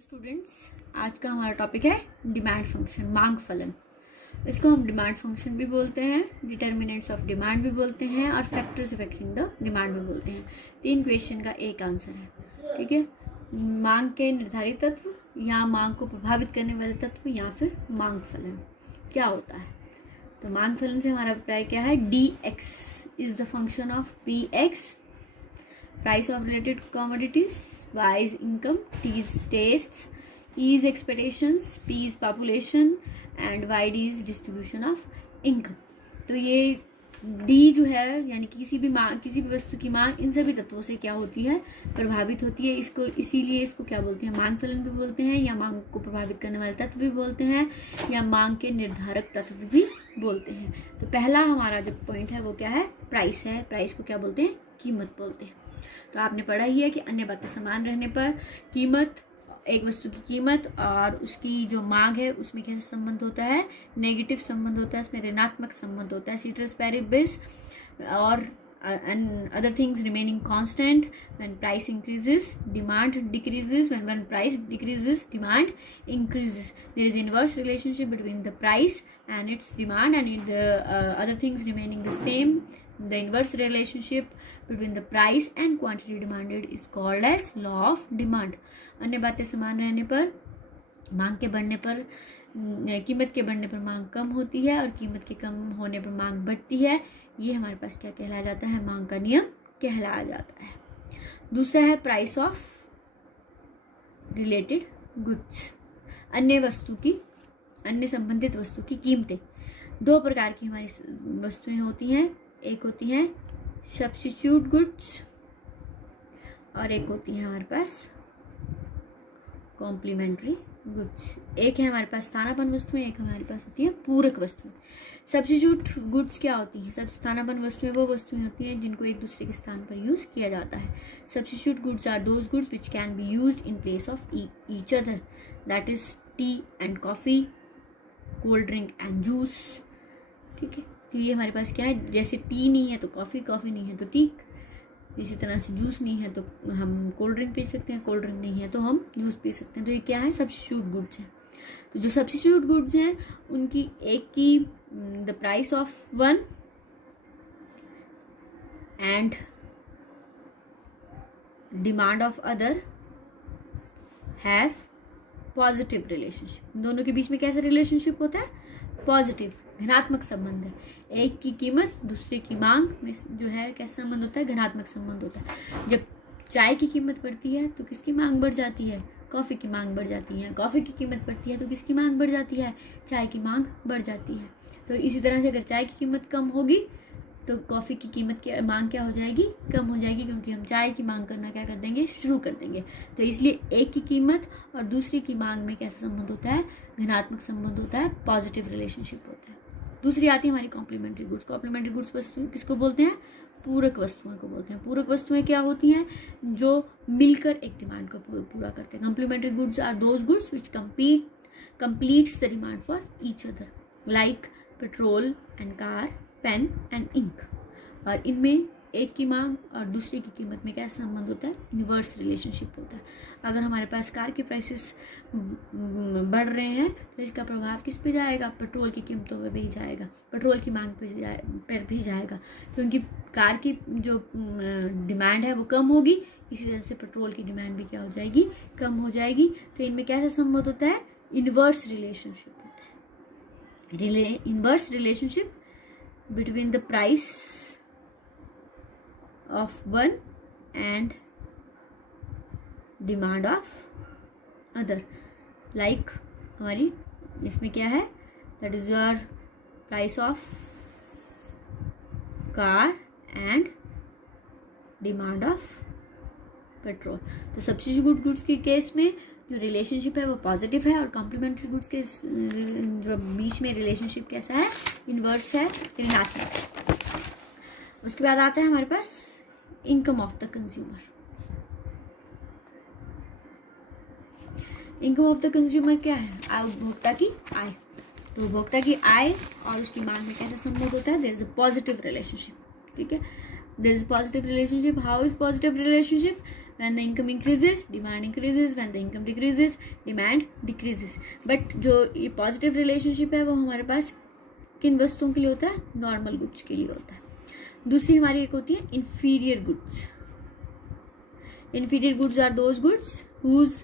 तो स्टूडेंट्स, आज का हमारा टॉपिक है डिमांड फंक्शन, मांग फलन। इसको हम डिमांड फंक्शन भी बोलते हैं, डिटर्मिनेंट्स ऑफ डिमांड भी बोलते हैं और फैक्टर्स अफेक्टिंग द डिमांड भी बोलते हैं। 3 क्वेश्चन का एक आंसर है, ठीक है। मांग के निर्धारित तत्व या मांग को प्रभावित करने वाले तत्व या फिर मांग फलन क्या होता है। तो मांग फलन से हमारा अभिप्राय क्या है? dx is the function of px, price of related commodities, y is income, t is tastes, e is expectations, p is population and yd is distribution of income। तो ये d जो है यानी किसी भी वस्तु की मांग इन सभी तत्वों से क्या होती है? प्रभावित होती है। इसको इसीलिए इसको क्या बोलते हैं? मांग फलन भी बोलते हैं, या मांग को प्रभावित करने वाले तत्व भी बोलते हैं, या मांग के निर्धारक तत्व भी बोलते हैं। तो पहला हमारा जो पॉइंट है वो क्या है? प्राइस है। प्राइस को क्या बोलते हैं? कीमत बोलते हैं। तो आपने पढ़ा ही है कि अन्य बातें समान रहने पर कीमत, एक वस्तु की कीमत और उसकी जो मांग है उसमें कैसे संबंध होता है? नेगेटिव संबंध होता है, इसमें ऋणात्मक संबंध होता है। सीटरस पैरिबिस और other things remaining constant. When price increases, demand decreases. When price decreases, demand increases. There is inverse relationship between the price and its demand, and in the other things remaining the same. The inverse relationship between the price and quantity demanded is called as law of demand. अन्य बातें समान रहने पर, मांग के बढ़ने पर, कीमत के बढ़ने पर मांग कम होती है और कीमत के कम होने पर मांग बढ़ती है। ये हमारे पास क्या कहलाया जाता है? मांग का नियम कहलाया जाता है। दूसरा है प्राइस ऑफ रिलेटेड गुड्स, अन्य संबंधित वस्तु की कीमतें। 2 प्रकार की हमारी वस्तुएं होती हैं, एक होती हैं सब्स्टिट्यूट गुड्स और एक होती है हमारे पास कॉम्प्लीमेंट्री गुड्स। एक है हमारे पास स्थानापन्न वस्तुएं, एक हमारे पास होती है पूरक वस्तुएं। सब्स्टिट्यूट गुड्स क्या होती हैं? सब स्थानापन्न वस्तुएं वो वस्तुएं होती हैं जिनको एक दूसरे के स्थान पर यूज किया जाता है। Substitute goods are those goods which can be used in place of each other, that is tea and coffee, cold drink and juice, ठीक है। तो ये हमारे पास क्या है? जैसे टी नहीं है तो कॉफी, कॉफी नहीं है तो टी, इसी तरह से जूस नहीं है तो हम कोल्ड ड्रिंक पी सकते हैं, कोल्ड ड्रिंक नहीं है तो हम जूस पी सकते हैं। तो ये क्या है? सब्स्टिट्यूट गुड्स हैं। तो जो सब्स्टिट्यूट गुड्स हैं उनकी एक की the price of one and demand of other have positive relationship. दोनों के बीच में कैसा रिलेशनशिप होता है? पॉजिटिव, धनात्मक संबंध है। एक की कीमत दूसरे की मांग में जो है कैसा संबंध होता है? धनात्मक संबंध होता है। जब चाय की कीमत बढ़ती है तो किसकी मांग बढ़ जाती है? कॉफ़ी की मांग बढ़ जाती है। कॉफ़ी की कीमत बढ़ती है तो किसकी मांग बढ़ जाती है? चाय की मांग बढ़ जाती है। तो इसी तरह से अगर चाय की कीमत कम होगी तो कॉफ़ी की कीमत की मांग क्या हो जाएगी? कम हो जाएगी, क्योंकि हम चाय की मांग करना क्या कर देंगे? शुरू कर देंगे। तो इसलिए एक की कीमत और दूसरे की मांग में कैसा संबंध होता है? धनात्मक संबंध होता है, पॉजिटिव रिलेशनशिप होता है। दूसरी आती है हमारी कॉम्प्लीमेंट्री गुड्स। कॉम्प्लीमेंट्री गुड्स वस्तु किसको बोलते हैं? पूरक वस्तुओं को बोलते हैं। पूरक वस्तुएं क्या होती हैं? जो मिलकर एक डिमांड को पूरा करते हैं। Complementary goods are those goods which completes the demand for each other, like petrol and car, pen and ink. और इनमें एक की मांग और दूसरे की कीमत में क्या संबंध होता है? इनवर्स रिलेशनशिप होता है। अगर हमारे पास कार के प्राइसेस बढ़ रहे हैं तो इसका प्रभाव किस पे जाएगा? पेट्रोल की कीमतों पे भी जाएगा, पेट्रोल की मांग पर भी जाएगा, क्योंकि कार की जो डिमांड है वो कम होगी, इसी तरह से पेट्रोल की डिमांड भी क्या हो जाएगी? कम हो जाएगी। तो इनमें कैसा संबंध होता है? इनवर्स रिलेशनशिप होता है। Inverse relationship between the price of one and demand of other, like हमारी इसमें क्या है? that is your price of car and demand of petrol। तो सब्स्टिट्यूट गुड्स के केस में जो रिलेशनशिप है वो पॉजिटिव है, और कॉम्प्लीमेंट्री गुड्स के जो बीच में रिलेशनशिप कैसा है? इनवर्स है, ऋणात्मक। उसके बाद आता है हमारे पास income of the consumer. Income of the consumer क्या है? उपभोक्ता की आय। तो उपभोक्ता की आय और उसकी मांग में कैसा संबंध होता है? There is a positive relationship, ठीक है। There is positive relationship. How is positive relationship? When the income increases demand increases, when the income decreases demand decreases. But जो ये पॉजिटिव रिलेशनशिप है वो हमारे पास किन वस्तुओं के लिए होता है? नॉर्मल गुड्स के लिए होता है। दूसरी हमारी एक होती है inferior goods. Inferior goods are those goods whose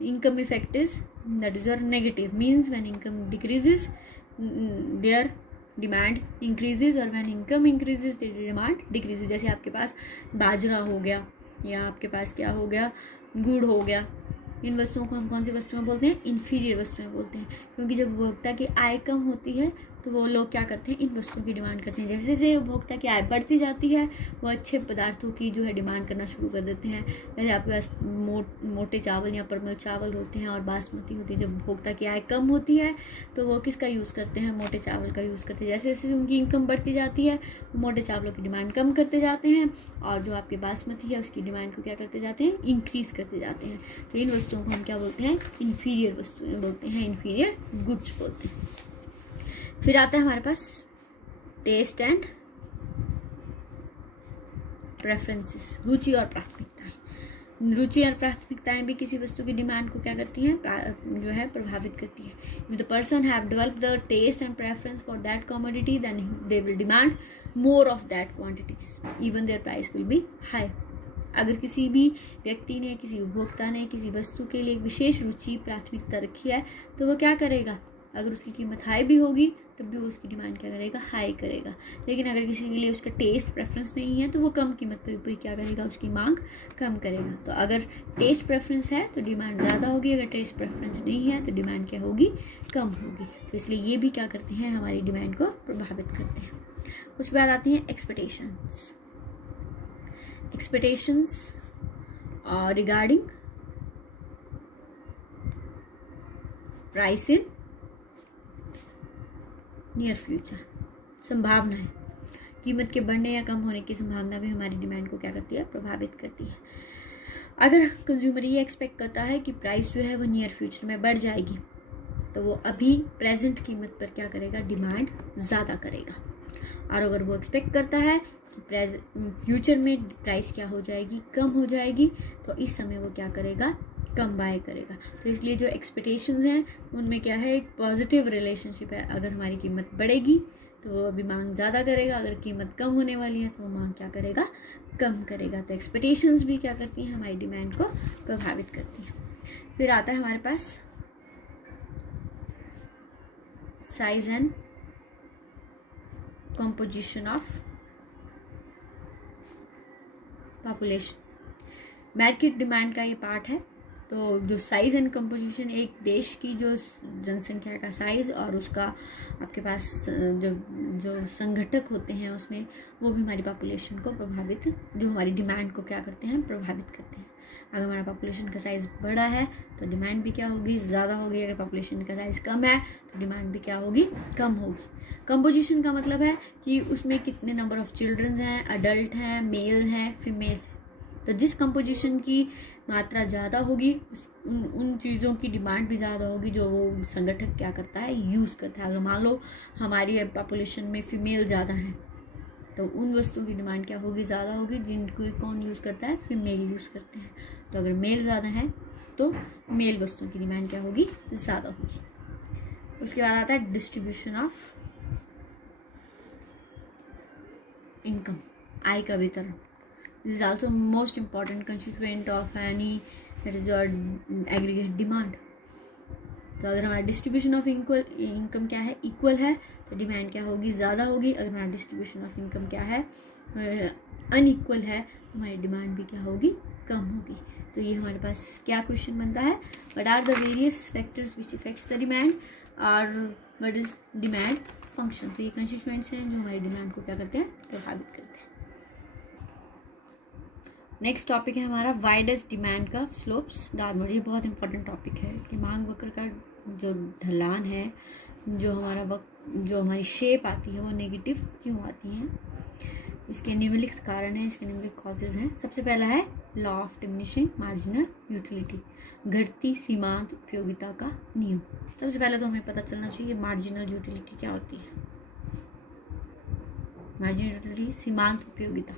income effect is, that is, are negative, means when income decreases their demand increases, और when income increases their demand decreases। जैसे आपके पास बाजरा हो गया या आपके पास क्या हो गया, गुड़ हो गया, इन वस्तुओं को हम कौन सी वस्तुएं बोलते हैं? इंफीरियर वस्तुएं बोलते हैं, क्योंकि जब उपभोक्ता की आय कम होती है तो वो लोग क्या करते हैं? इन वस्तुओं की डिमांड करते हैं। जैसे जैसे उपभोक्ता की आय बढ़ती जाती है वो अच्छे पदार्थों की जो है डिमांड करना शुरू कर देते हैं। जैसे आपके पास मोटे चावल या परमल चावल होते हैं और बासमती होती है। जब उपभोक्ता की आय कम होती है तो वो किसका यूज़ करते हैं? मोटे चावल का यूज़ करते हैं। जैसे जैसे उनकी इनकम बढ़ती जाती है वो मोटे चावलों की डिमांड कम करते जाते हैं, और जो आपके बासमती है उसकी डिमांड को क्या करते जाते हैं? इंक्रीज करते जाते हैं। तो इन वस्तुओं को हम क्या बोलते हैं? इंफीरियर वस्तुएं बोलते हैं, इंफीरियर गुड्स बोलते हैं। फिर आता है हमारे पास टेस्ट एंड प्रेफरेंसेस, रुचि और प्राथमिकताएं। रुचि और प्राथमिकताएं भी किसी वस्तु की डिमांड को क्या करती हैं? जो है प्रभावित करती है। If the person have developed the taste and preference for that commodity then they will demand more of that quantities, even their price will be high. अगर किसी भी व्यक्ति ने, किसी उपभोक्ता ने किसी वस्तु के लिए विशेष रुचि प्राथमिकता रखी है तो वो क्या करेगा? अगर उसकी कीमत हाई भी होगी तब भी वो उसकी डिमांड क्या करेगा? हाई करेगा। लेकिन अगर किसी के लिए उसका टेस्ट प्रेफरेंस नहीं है तो वो कम कीमत पर भी क्या करेगा? उसकी मांग कम करेगा। तो अगर टेस्ट प्रेफरेंस है तो डिमांड ज़्यादा होगी, अगर टेस्ट प्रेफरेंस नहीं है तो डिमांड क्या होगी? कम होगी। तो इसलिए ये भी क्या करते हैं? हमारी डिमांड को प्रभावित करते हैं। उसके बाद आती हैं expectations. Expectations regarding price in near future. संभावनाएं, कीमत के बढ़ने या कम होने की संभावना भी हमारी डिमांड को क्या करती है? प्रभावित करती है। अगर कंज्यूमर ये एक्सपेक्ट करता है कि प्राइस जो है वो नियर फ्यूचर में बढ़ जाएगी तो वो अभी प्रेजेंट कीमत पर क्या करेगा? डिमांड ज़्यादा करेगा। और अगर वो एक्सपेक्ट करता है कि फ्यूचर में प्राइस क्या हो जाएगी? कम हो जाएगी, तो इस समय वो क्या करेगा? कम बाय करेगा। तो इसलिए जो एक्सपेक्टेशंस हैं उनमें क्या है? एक पॉजिटिव रिलेशनशिप है। अगर हमारी कीमत बढ़ेगी तो वो अभी मांग ज़्यादा करेगा, अगर कीमत कम होने वाली है तो वो मांग क्या करेगा? कम करेगा। तो एक्सपेक्टेशंस भी क्या करती हैं? हमारी डिमांड को प्रभावित करती हैं। फिर आता है हमारे पास size and composition of population. Market demand का ये पार्ट है। तो जो साइज एंड कंपोजिशन, एक देश की जो जनसंख्या का साइज और उसका आपके पास जो संघटक होते हैं उसमें, वो भी हमारी पॉपुलेशन को प्रभावित, जो हमारी डिमांड को क्या करते हैं? प्रभावित करते हैं। अगर हमारा पॉपुलेशन का साइज बड़ा है तो डिमांड भी क्या होगी? ज़्यादा होगी। अगर पॉपुलेशन का साइज कम है तो डिमांड भी क्या होगी? कम होगी। कंपोजिशन का मतलब है कि उसमें कितने नंबर ऑफ चिल्ड्रंस हैं, अडल्ट हैं, मेल हैं, फीमेल हैं। तो जिस कंपोजिशन की मात्रा ज़्यादा होगी उन चीज़ों की डिमांड भी ज़्यादा होगी जो वो संगठक क्या करता है? यूज़ करता है। अगर मान लो हमारी पॉपुलेशन में फीमेल ज़्यादा हैं तो उन वस्तुओं की डिमांड क्या होगी? ज़्यादा होगी, जिनको कौन यूज़ करता है? फीमेल यूज़ करते हैं। तो अगर मेल ज़्यादा हैं तो मेल वस्तुओं की डिमांड क्या होगी? ज़्यादा होगी। उसके बाद आता है डिस्ट्रीब्यूशन ऑफ इनकम, आय का वितरण। This is also most important constituent of any that is your aggregate demand. तो अगर हमारा डिस्ट्रीब्यूशन ऑफ इनकम क्या है? इक्वल है तो डिमांड क्या होगी? ज़्यादा होगी। अगर हमारा डिस्ट्रीब्यूशन ऑफ इनकम क्या है? अनइक्वल है तो हमारी डिमांड भी क्या होगी? कम होगी। तो ये हमारे पास क्या क्वेश्चन बनता है? What are the various factors which effects the demand और व्हाट इज डिमांड फंक्शन। तो ये कंस्टिट्यूएंट्स हैं जो हमारी डिमांड को क्या करते हैं? प्रभावित करते हैं। नेक्स्ट टॉपिक है हमारा वाइडेस्ट डिमांड का स्लोप्स डाउनवर्ड। ये बहुत इंपॉर्टेंट टॉपिक है कि मांग वक्र का जो ढलान है, जो हमारी शेप आती है वो नेगेटिव क्यों आती है? इसके निम्नलिखित कारण है, इसके निम्नलिखित कॉजेज हैं। सबसे पहला है law of diminishing marginal utility, घटती सीमांत उपयोगिता का नियम। सबसे पहले तो हमें पता चलना चाहिए मार्जिनल यूटिलिटी क्या होती है। मार्जिनल यूटिलिटी सीमांत उपयोगिता।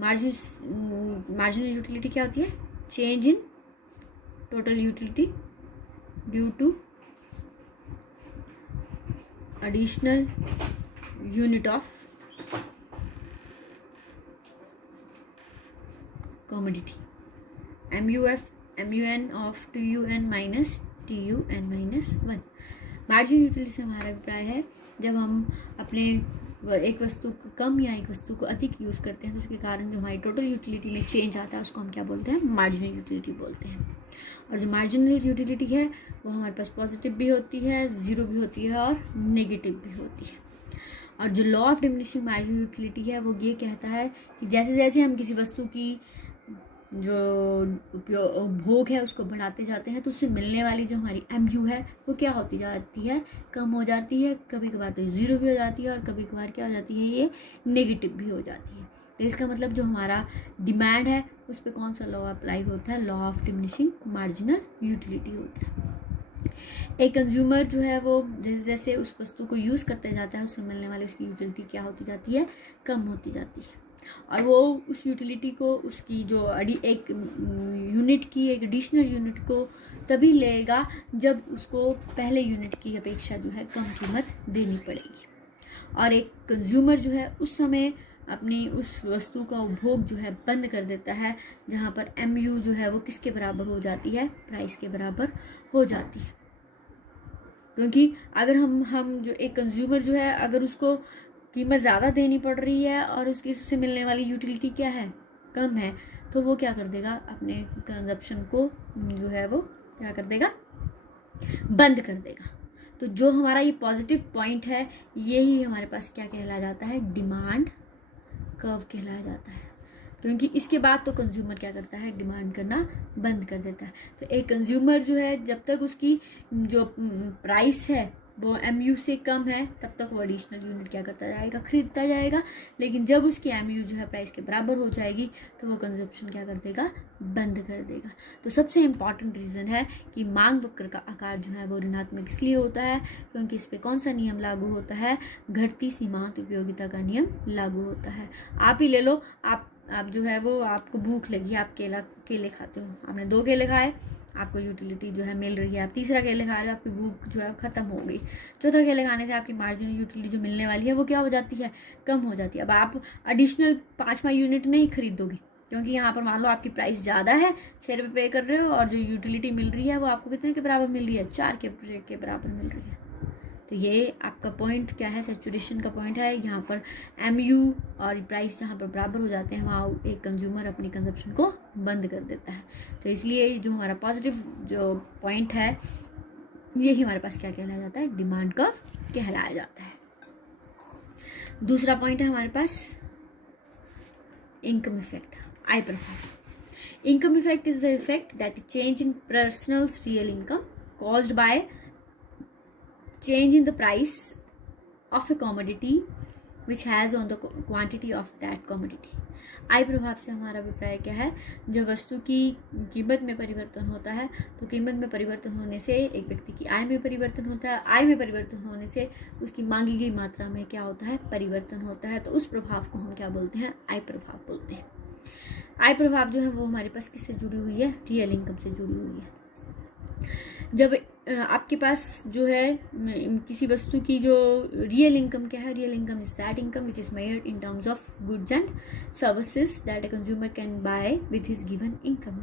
मार्जिनल यूटिलिटी क्या होती है? Change in total utility due to additional unit of commodity, MUF MUN of TUN minus TUN minus 1। Marginal utility से हमारा अभिप्राय है जब हम अपने एक वस्तु को कम या एक वस्तु को अधिक यूज़ करते हैं तो उसके कारण जो हमारी टोटल यूटिलिटी में चेंज आता है उसको हम क्या बोलते हैं? मार्जिनल यूटिलिटी बोलते हैं। और जो मार्जिनल यूटिलिटी है वो हमारे पास पॉजिटिव भी होती है, ज़ीरो भी होती है और नेगेटिव भी होती है। और जो law of diminishing marginal utility है वो ये कहता है कि जैसे जैसे हम किसी वस्तु की जो उपभोग है उसको बढ़ाते जाते हैं तो उससे मिलने वाली जो हमारी MU है वो क्या होती जाती है? कम हो जाती है। कभी कभार तो ज़ीरो भी हो जाती है और कभी कभार क्या हो जाती है? ये नेगेटिव भी हो जाती है। तो इसका मतलब जो हमारा डिमांड है उस पर कौन सा लॉ अप्लाई होता है? Law of diminishing marginal utility होता है। एक कंज्यूमर जो है वो जैसे जैसे उस वस्तु को यूज़ करते जाता है उससे मिलने वाली उसकी यूटिलिटी क्या होती जाती है? कम होती जाती है। और वो उस यूटिलिटी को उसकी जो एक यूनिट की एक एडिशनल यूनिट को तभी लेगा जब उसको पहले यूनिट की अपेक्षा जो है कम कीमत देनी पड़ेगी। और एक कंज्यूमर जो है उस समय अपनी उस वस्तु का उपभोग जो है बंद कर देता है जहाँ पर MU जो है वो किसके बराबर हो जाती है? प्राइस के बराबर हो जाती है। क्योंकि अगर हम जो एक कंज्यूमर जो है अगर उसको कीमत ज़्यादा देनी पड़ रही है और उससे मिलने वाली यूटिलिटी क्या है? कम है, तो वो क्या कर देगा? अपने कंजप्शन को जो है वो क्या कर देगा? बंद कर देगा। तो जो हमारा ये पॉजिटिव पॉइंट है यही हमारे पास क्या कहलाया जाता है? डिमांड कर्व कहलाया जाता है। क्योंकि इसके बाद तो कंज्यूमर क्या करता है? डिमांड करना बंद कर देता है। तो एक कंज्यूमर जो है जब तक उसकी जो प्राइस है वो MU से कम है तब तक वो एडिशनल यूनिट क्या करता जाएगा? खरीदता जाएगा। लेकिन जब उसकी MU जो है प्राइस के बराबर हो जाएगी तो वो कंजप्शन क्या कर देगा? बंद कर देगा। तो सबसे इम्पॉर्टेंट रीज़न है कि मांग वक्र का आकार जो है वो ऋणात्मक इसलिए होता है क्योंकि इस पर कौन सा नियम लागू होता है? घटती सीमांत उपयोगिता का नियम लागू होता है। आप ही ले लो, आप जो है वो आपको भूख लगी, आप केले खाते हो, आपने 2 केले खाए, आपको यूटिलिटी जो है मिल रही है, आप तीसरा केले खा रहे हो, आपकी भूख जो है खत्म हो गई। चौथा केले खाने से आपकी मार्जिनल यूटिलिटी जो मिलने वाली है वो क्या हो जाती है? कम हो जाती है। अब आप एडिशनल 5वां यूनिट नहीं खरीदोगे क्योंकि यहाँ पर मान लो आपकी प्राइस ज़्यादा है, 6 रुपये पे कर रहे हो और जो यूटिलिटी मिल रही है वो आपको कितने के बराबर मिल रही है? 4 के बराबर मिल रही है। तो ये आपका पॉइंट क्या है? सैचुरेशन का पॉइंट है। यहाँ पर MU और प्राइस जहाँ पर बराबर हो जाते हैं वहाँ एक कंज्यूमर अपनी कंजप्शन को बंद कर देता है। तो इसलिए जो हमारा पॉजिटिव जो पॉइंट है यही हमारे पास क्या कहलाया जाता है? डिमांड कर्व कहलाया जाता है। दूसरा पॉइंट है हमारे पास इनकम इफेक्ट, आई प्रभाव। Income effect is the effect that change in personals real income caused by change in the price of a commodity which has on the quantity of that commodity। आय प्रभाव से हमारा अभिप्राय क्या है? जब वस्तु की कीमत में परिवर्तन होता है तो कीमत में परिवर्तन होने से एक व्यक्ति की आय में परिवर्तन होता है, आय में परिवर्तन होने से उसकी मांगी गई मात्रा में क्या होता है? परिवर्तन होता है। तो उस प्रभाव को हम क्या बोलते हैं? आय प्रभाव बोलते हैं। आय प्रभाव जो है वो हमारे पास किससे जुड़ी हुई है? रियल इनकम से जुड़ी हुई है। जब आपके पास जो है किसी वस्तु की जो रियल इनकम क्या है? Real income is that income which is measured in terms of goods and services that a consumer can buy with his given income.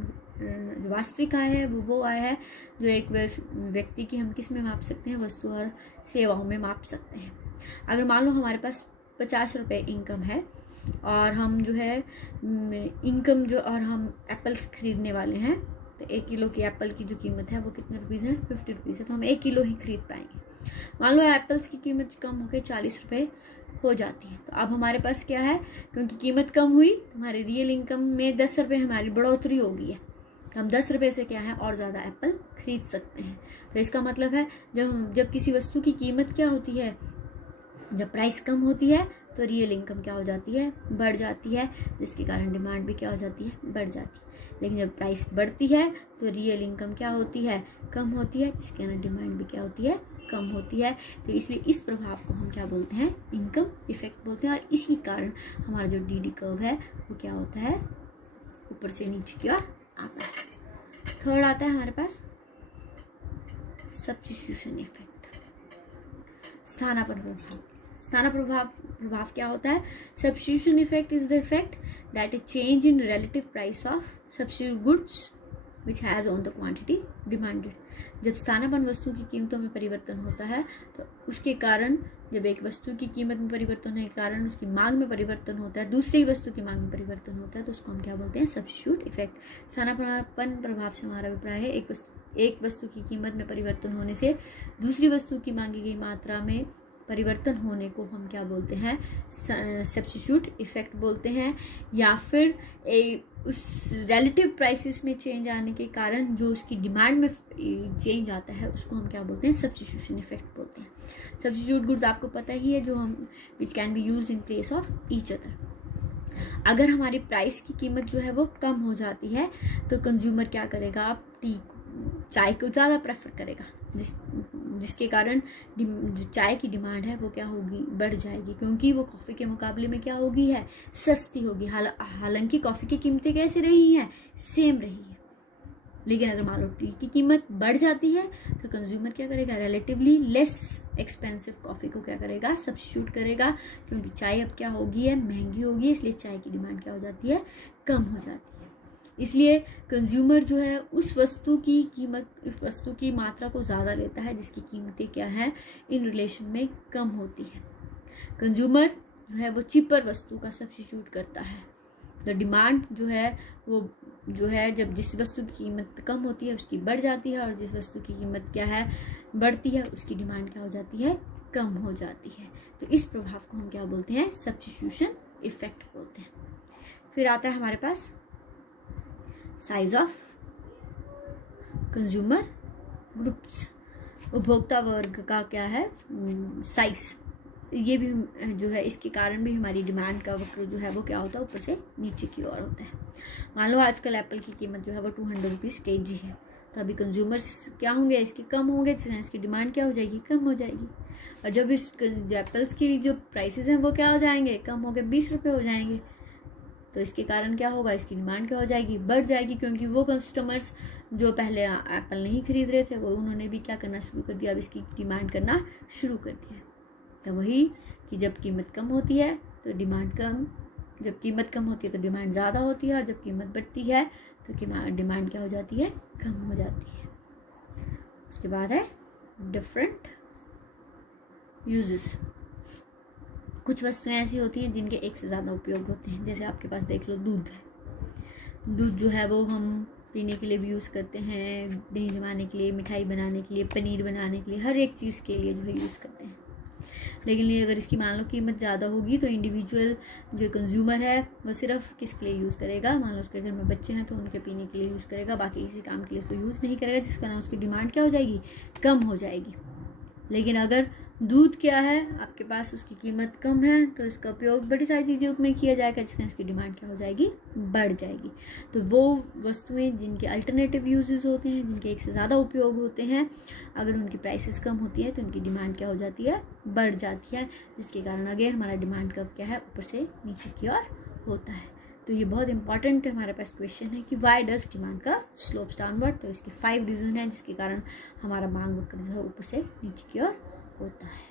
जो वास्तविक आय है वो आय है जो एक व्यक्ति की हम किस में माप सकते हैं? वस्तु और सेवाओं में माप सकते हैं। अगर मान लो हमारे पास 50 रुपये इनकम है और हम जो है इनकम जो और हम एप्पल्स खरीदने वाले हैं तो 1 किलो की एप्पल की जो कीमत है वो कितने रुपीज़ है? 50 रुपीज़ है। तो हम 1 किलो ही खरीद पाएंगे। मान लो एप्पल्स की कीमत कम होकर 40 रुपये हो जाती है तो अब हमारे पास क्या है? क्योंकि कीमत कम हुई तो हमारी रियल इनकम में 10 रुपये हमारी बढ़ोतरी हो गई है तो हम 10 रुपये से क्या है? और ज़्यादा एप्पल खरीद सकते हैं। तो इसका मतलब है जब किसी वस्तु की कीमत क्या होती है? जब प्राइस कम होती है तो रियल इनकम क्या हो जाती है? बढ़ जाती है, जिसके कारण डिमांड भी क्या हो जाती है? बढ़ जाती है। लेकिन जब प्राइस बढ़ती है तो रियल इनकम क्या होती है? कम होती है, जिसके कारण डिमांड भी क्या होती है? कम होती है। तो इसलिए इस प्रभाव को हम क्या बोलते हैं, इनकम इफेक्ट बोलते हैं। और इसी कारण हमारा जो DD कर्व है वो क्या होता है, ऊपर से नीचे की ओर आता है। थर्ड आता है हमारे पास सब्स्टिट्यूशन इफेक्ट, स्थानापन्न प्रभाव। स्थानापन्न प्रभाव क्या होता है, substitution effect is the effect that is change in relative price of substitute goods which has on the quantity demanded. जब स्थानापन्न वस्तु की कीमतों में परिवर्तन होता है तो उसके कारण, जब एक वस्तु की कीमत में परिवर्तन होने के कारण उसकी मांग में परिवर्तन होता है, दूसरी वस्तु की मांग में परिवर्तन होता है, तो उसको हम क्या बोलते हैं, सब्स्टिट्यूट इफेक्ट। स्थानापन्न प्रभाव से हमारा अभिप्राय है एक वस्तु की कीमत में परिवर्तन होने से दूसरी वस्तु की मांगी गई मात्रा में परिवर्तन होने को हम क्या बोलते हैं, सब्स्टिट्यूट इफेक्ट बोलते हैं। या फिर उस रिलेटिव प्राइसेस में चेंज आने के कारण जो उसकी डिमांड में चेंज आता है उसको हम क्या बोलते हैं, सब्स्टिट्यूशन इफेक्ट बोलते हैं। सब्स्टिट्यूट गुड्स आपको पता ही है, जो हम विच can be used in place of each other. अगर हमारी प्राइस की कीमत जो है वो कम हो जाती है तो कंज्यूमर क्या करेगा, चाय को ज़्यादा प्रेफर करेगा, जिसके कारण जो चाय की डिमांड है वो क्या होगी, बढ़ जाएगी, क्योंकि वो कॉफ़ी के मुकाबले में क्या होगी, है सस्ती होगी। हालांकि कॉफ़ी की कीमतें कैसे रही हैं, सेम रही है, लेकिन अगर मान लो टी की कीमत बढ़ जाती है तो कंज्यूमर क्या करेगा, रिलेटिवली लेस एक्सपेंसिव कॉफ़ी को क्या करेगा, सब्स्टिट्यूट करेगा, क्योंकि चाय अब क्या होगी है, महंगी होगी, इसलिए चाय की डिमांड क्या हो जाती है, कम हो जाती है। इसलिए कंज्यूमर जो है उस वस्तु की मात्रा को ज़्यादा लेता है जिसकी कीमतें क्या है, इन रिलेशन में कम होती है। कंज्यूमर जो है वो चीपर वस्तु का सब्स्टिट्यूट करता है। द डिमांड जो है वो जो है, जब जिस वस्तु की कीमत कम होती है उसकी बढ़ जाती है, और जिस वस्तु की कीमत क्या है, बढ़ती है, उसकी डिमांड क्या हो जाती है, कम हो जाती है। तो इस प्रभाव को हम क्या बोलते हैं, सब्स्टिट्यूशन इफेक्ट बोलते हैं। फिर आता है हमारे पास साइज ऑफ कंज्यूमर ग्रुप्स, उपभोक्ता वर्ग का क्या है, साइज। ये भी जो है, इसके कारण भी हमारी डिमांड का वक्र जो है वो क्या होता है, ऊपर से नीचे की ओर होता है। मान लो आजकल एप्पल की कीमत जो है वो 200 रुपीज़ kg है, तो अभी कंज्यूमर्स क्या होंगे, इसके कम होंगे, जिससे इसकी डिमांड क्या हो जाएगी, कम हो जाएगी। और जब इस एप्पल्स की जो प्राइसेस हैं वो क्या हो जाएंगे, कम हो गए 20 रुपये हो जाएंगे, तो इसके कारण क्या होगा, इसकी डिमांड क्या हो जाएगी, बढ़ जाएगी, क्योंकि वो कस्टमर्स जो पहले एप्पल नहीं खरीद रहे थे वो उन्होंने भी क्या करना शुरू कर दिया, अब इसकी डिमांड करना शुरू कर दिया। तो वही कि जब कीमत कम होती है तो डिमांड कम, जब कीमत कम होती है तो डिमांड ज़्यादा होती है, और जब कीमत बढ़ती है तो डिमांड क्या हो जाती है, कम हो जाती है। उसके बाद है डिफरेंट यूजेस। कुछ वस्तुएं ऐसी होती हैं जिनके एक से ज़्यादा उपयोग होते हैं, जैसे आपके पास देख लो दूध है। दूध जो है वो हम पीने के लिए भी यूज़ करते हैं, दही जमाने के लिए, मिठाई बनाने के लिए, पनीर बनाने के लिए, हर एक चीज़ के लिए जो है यूज़ करते हैं। लेकिन ये अगर इसकी मान लो कीमत ज़्यादा होगी तो इंडिविजुअल जो कंज्यूमर है वो सिर्फ किसके लिए यूज़ करेगा, मान लो उसके घर में बच्चे हैं तो उनके पीने के लिए यूज़ करेगा, बाकी किसी काम के लिए इसको यूज़ नहीं करेगा, जिस कारण उसकी डिमांड क्या हो जाएगी, कम हो जाएगी। लेकिन अगर दूध क्या है आपके पास, उसकी कीमत कम है तो इसका उपयोग बड़ी सारी चीज़ों में किया जाएगा, जिसमें इसकी डिमांड क्या हो जाएगी, बढ़ जाएगी। तो वो वस्तुएं जिनके अल्टरनेटिव यूजेस होते हैं, जिनके एक से ज़्यादा उपयोग होते हैं, अगर उनकी प्राइसेस कम होती है तो उनकी डिमांड क्या हो जाती है, बढ़ जाती है, जिसके कारण अगेन हमारा डिमांड कर्व क्या है, ऊपर से नीचे की ओर होता है। तो ये बहुत इंपॉर्टेंट हमारे पास क्वेश्चन है कि why does demand curve slopes downward. तो इसके 5 रीजन हैं जिसके कारण हमारा मांग वक्र जो है ऊपर से नीचे की ओर होता है।